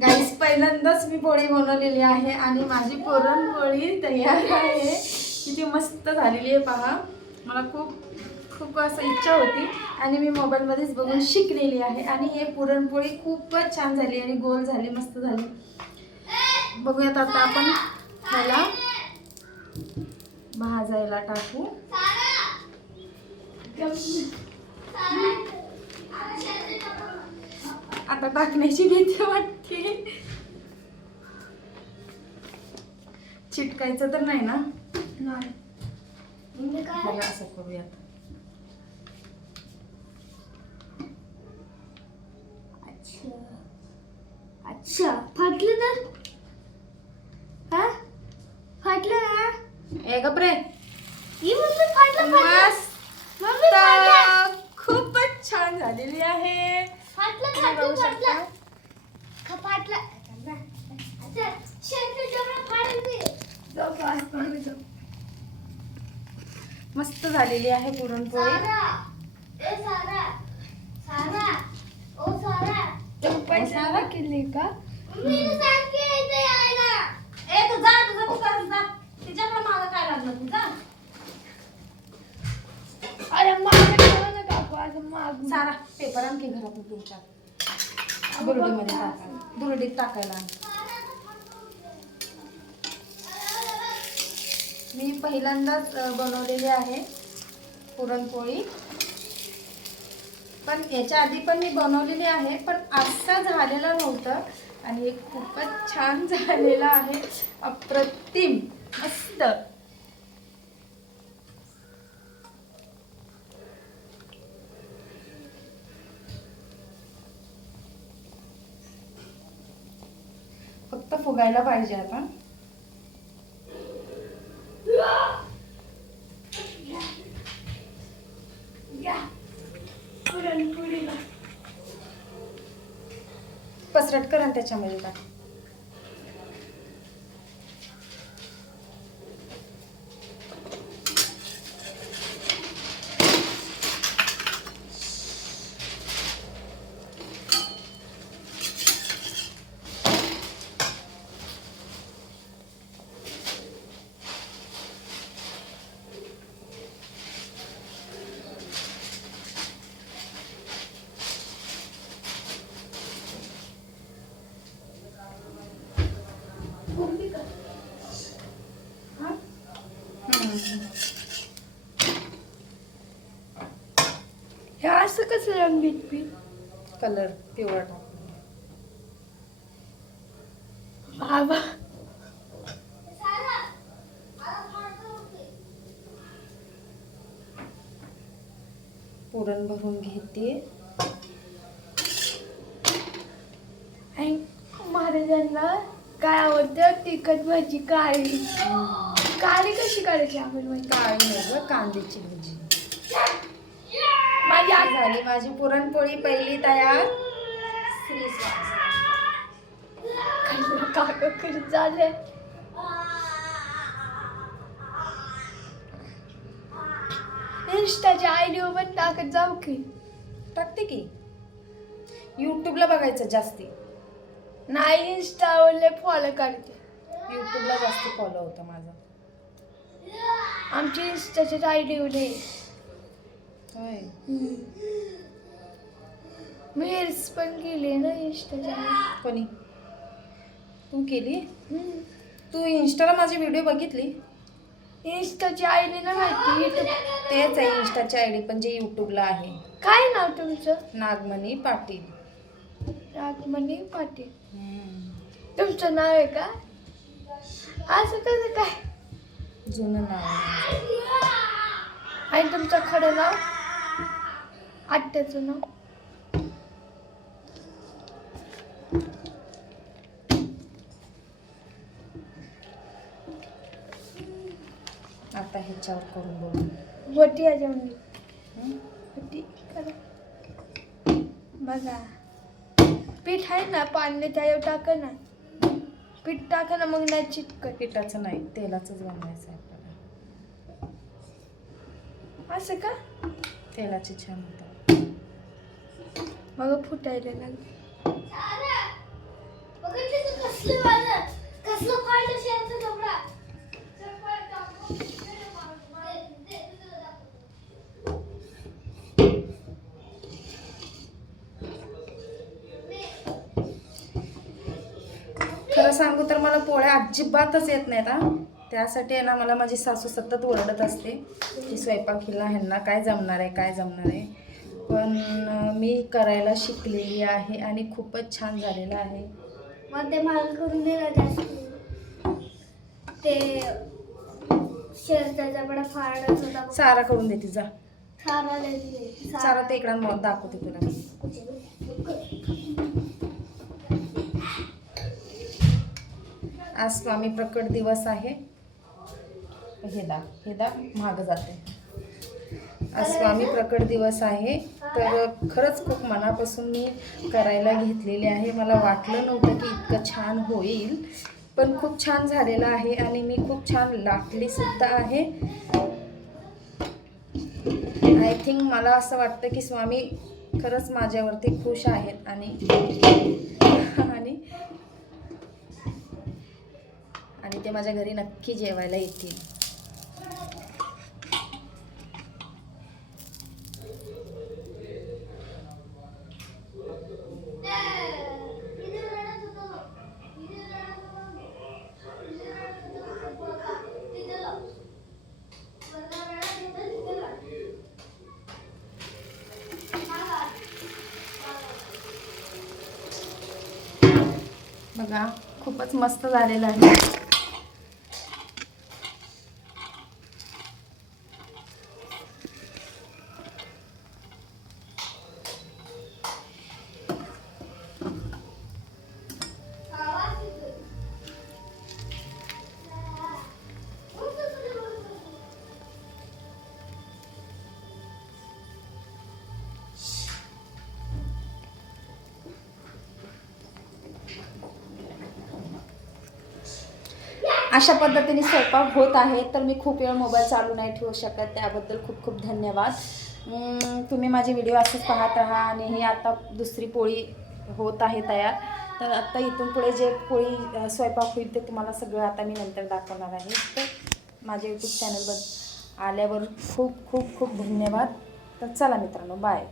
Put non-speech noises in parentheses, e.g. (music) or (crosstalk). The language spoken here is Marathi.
गाईस पहिल्यांदाच मी पोळी बनवलेली आहे आणि माझी पुरणपोळी तयार आहे. किती मस्त झालेली आहे पहा. मला खूप खूप असं इच्छा होती आणि मी मोबाईलमध्येच बघून शिकलेली आहे. आणि हे पुरणपोळी खूपच छान झाली आणि गोल झाली मस्त झाली. बघूयात आता आपण ह्याला भाजायला टाकू. आता टाकण्याची भीती वाटते. चिटकायचं तर नाही ना? बघा असं करूयात. अच्छा. अच्छा. फाटलं तर? हा? फाटलं ना ए गपरे ही मम्मी फाटलं फाटलं मस्त मम्मी फाटलं खूपच छान झालेली आहे तुम्ही बघू शकता. मस्त झालेली आहे पुरणपोळी. सारा. ए सारा. सारा. ओ सारा. ओ, सारा. केली का? ए तू जा तुझा तू कर जा. तिच्याकडे मला काय लागलं? तू जा अरे मागे ना काकू असं माग सारा पेपर आणखी घरातून तुमच्या दुरडीमध्ये टाकायला. दुरडीत टाकायला मी पहिल्यांदाच बनवलेली आहे पुरणपोळी. पण याच्या आधी पण मी बनवलेली आहे पण असं झालेलं नव्हतं. आणि खूपच छान (laughs) झालेलं आहे. अप्रतिम. मस्त. फक्त फुगायला पाहिजे आता. पसरट करा त्याच्यामध्ये का असं कसं रंगीत पी कलर पिवळा. बाबा. पुरण भरून घेते. आणि महाराजांना काय आवडतं? तिखट भाजी काळी. काळी कशी काढायची आपण काळी कांद्याची भजी. झाली माझी पुरणपोळी पहिली तयार. झाले इंस्टाच्या आयडिओ पण टाकत जाऊ की. टाकते की? युट्यूबला बघायचं जास्ती. नाही इंस्टावरले फॉलो करते. युट्यूबला जास्ती फॉलो होतं माझं. आमची इंस्टाचे आयडिओ नाही होय. मी रील्स पण केली ना इंस्टाच्या कोणी? तू केली? तू इंस्टाला माझी व्हिडिओ बघितली? इंस्टाची आयडी ना माहिती. तेच आहे इंस्टाची आय डी पण जे युट्यूबला आहे. काय नाव तुमचं? नागमणी पाटील. रागमणी पाटील. तुमचं नाव आहे का? असं कसं काय? जुनं नाव आहे. आणि तुमचं खरं नाव? आत्याचं नाव. आता ह्याच्यावर करून बघू. वटी आहे हम्म. वटी. करा. बघा. पीठ आहे ना पाणी त्याच्यावर टाका ना. पीठ टाका ना मग नाही चिटकत. पिठाचं नाही तेलाचंच बनवायचं आहे आपल्याला. असं का? तेलाचे छान होतात मग फुटायला लागले. खरं सांगू तर मला पोळ्या अजिबातच येत नाहीत हा. त्यासाठी आहे ना मला माझी सासू सतत ओरडत असते की स्वयंपाकीला ह्यांना काय जमणार आहे काय जमणार आहे. पण मी करायला शिकलेली आहे आणि खूपच छान झालेलं आहे. मग ते मला करून दिलं जास्त. ते शेरचा बडा फाडच होता सारा करून देते जा दिले सारा ते इकडं मग दाखवते तुला आज स्वामी प्रकट दिवस आहे. हे दा हे दा मागं जाते. आज स्वामी प्रकट दिवस आहे. तर खरंच खूप मनापासून मी करायला घेतलेले आहे. मला वाटलं नव्हतं की इतकं छान होईल पण खूप छान झालेलं आहे आणि मी खूप छान लाटली सुद्धा आहे. आय थिंक मला असं वाटतं की स्वामी खरंच माझ्यावरती खुश आहेत आणि आणि आणि ते माझ्या घरी नक्की जेवायला येतील. बघा खूपच मस्त झालेलं आहे. अशा पद्धतीने स्वयंपाक होत आहे तर मी खूप वेळ मोबाईल चालू नाही ठेवू शकत. त्याबद्दल खूप खूप धन्यवाद. तुम्ही माझे व्हिडिओ असेच पाहत राहा आणि ही आता दुसरी पोळी होत आहे तयार. तर आत्ता इथून पुढे जे पोळी स्वयंपाक होईल ते तुम्हाला सगळं आता मी नंतर दाखवणार आहे. तर माझ्या यूट्यूब चॅनलवर आल्यावर खूप खूप खूप धन्यवाद. तर चला मित्रांनो बाय